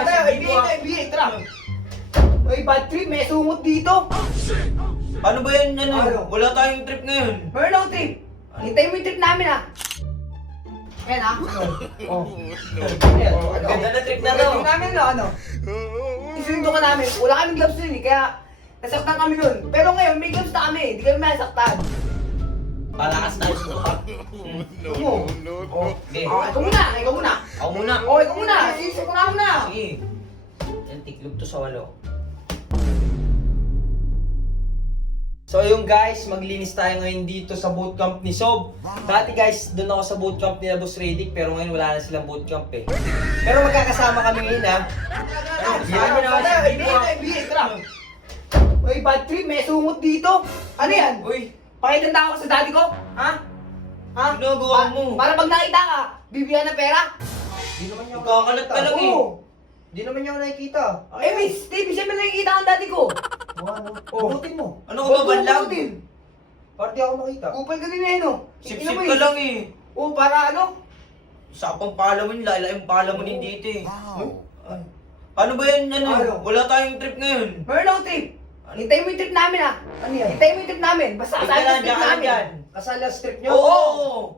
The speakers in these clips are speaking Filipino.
Ibigay, tara. May bad trip, may sungot dito. Paano ba yan? Wala tayong trip ngayon. Meron akong trip. Hintayin mo yung trip namin ha. Ayan ha. Oh. Ayan. Ang ganda na trip na to. Trip namin ano. Isundo ka namin. Wala kaming gloves nun eh, kaya nasaktan kami nun. Pero ngayon, may gloves na kami. Hindi kami masaktan. Palakas tayo. Oh. Okay. Ikaw muna, ikaw muna. Ako muna. Oh, ikaw muna. Sisip ko na muna. Sige. Yan, tiklop to sa 8. So yung guys, maglinis tayo ngayon dito sa bootcamp ni Sob. Dati guys, doon ako sa bootcamp ni Boss Radic, pero ngayon wala na silang bootcamp eh. Pero magkakasama kami ngayon ha. Ibigay, tara. May bad trip, may sungot dito. Ano yan? Uy, Pakitanda ako sa daddy ko? Ha? Ha? ginagawa mo. Para pag nakita ka, bibigyan ng pera? Di naman niya Magkakalat ka lang eh. Oo. Di naman niya ako nakikita. Eh, miss, Steve, siyempre nakikita ang daddy ko. Ano? Oh. Butin mo. Ano ka ba banlag? Para di ako makita. Upal ka din eh, no? Sip-sip ka lang eh. Oo, para ano? Sa pang palaman, lala yung palaman dito eh. Ay. Paano ba yan? Ano? Wala tayong trip ngayon. Meron akong trip. Hintayin mo yung trip namin ha. Ano yan? Hintayin mo yung trip namin. Basta Ika kasali lang, yung trip diyan ka lang namin. dyan. Kasala strip niyo? Oo!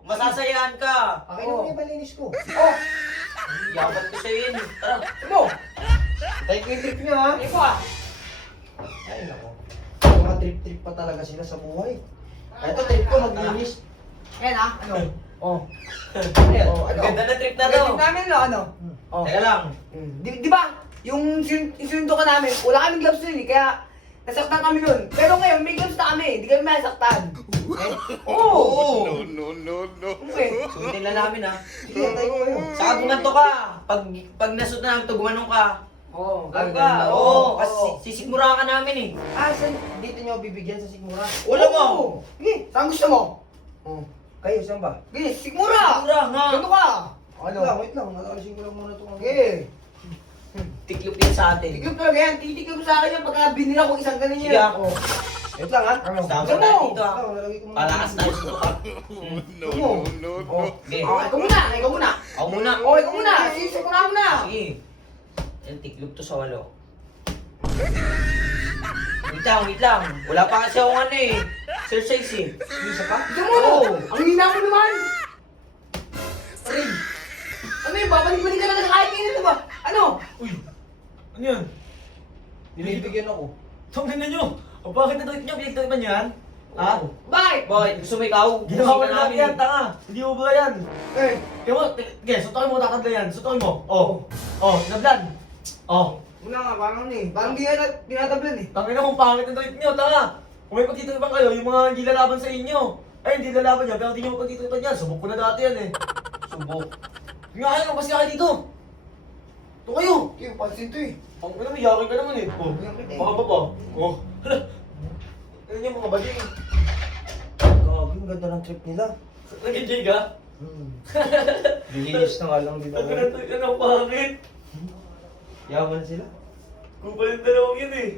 Masasayahan ka. Akin naman yung malinis ko. Oh, Yaman ko sa'yo yun. Tara. mo. Tayo ko yung trip niyo ha. Ito ah. Ay nako. Mga trip-trip pa talaga sila sa buhay. Ito trip ko maglinis. Ayan ha, ano? Oh. Ayan. Oh, Ang ano? ganda na trip na Ang to. trip namin no, ano? Oh. Teka lang. Di ba? Yung isundo ka namin, wala kaming gloves nun eh, kaya nasaktan kami nun. Pero ngayon, may gloves na kami, hindi kami masaktan. Oo! Okay. Sumitin lang namin ha. Sige, tayo ko kayo. Saka gumanto ka. Pag nasut na namin to, gumanong ka. Oo, Ang ganda. ganda. Oo, kasi sisigmura ka namin eh. Ah, saan dito niyo bibigyan sa Sigmura? Wala mo. Sige, saan gusto mo? Oh. Kayo, saan ba? Sige, sigmura! Sigmura nga. Ganto ka! Wait lang. Alalisin ko lang muna ito. Sige. Tiklop yan sa atin. Tiklop talaga yan, titiklop mo sa akin yan pagka binila ko isang ganun Sige yan. ako. Wait lang ha. Tama Gusto tayo mo? dito ha. Lalagay ko muna. Palakas tayo sa tuka. Gusto mo? Oh. Okay. Ikaw muna, ikaw muna. Ako muna. Ikaw muna, sisip ko na muna. Sige. Yan, tiklop to sa 8. Wait lang. Wala pa kasi akong ano eh. Exercise eh. Isa pa? Gusto mo? Oo. Ang hina mo naman. Aray. Ano yun, babalik-balik ka na kahit ngayon, diba? Ano? Ano yan? Binibigyan ako. Tangin na nyo! O bakit natakit nyo? Pinagtakipan yan? Ha? Bakit? Boy, gusto mo ikaw? Ginawa ko Busing ka lang yan, tanga! Hindi mo ba yan? Eh, Kaya mo, sige, sutokin mo, tatanda yan. Sutokin mo. Oh, nablan. Oh, wala nga, parang ano eh. Parang di na tinatablan eh. tangin na kung pangit ang takit nyo, tanga! Kung may pagtitipan kayo, yung mga hindi lalaban sa inyo. Ay, hindi lalaban niya, pero hindi nyo pagtitipan yan. Subok ko na dati yan eh. Subok. Nga kayo, lumabas ka kayo dito. Ito kayo. Kaya, pansin to eh. Ang ina, may yakin ka naman eh. Oh, mga baba. Oh, hala. Ano yung mga bading? Gagi, ang ganda ng trip nila. Nag-enjoy ka? Linis na nga lang nila. Ang ganda ng pangit. Yaman sila. Kupal yung dalawang yun eh.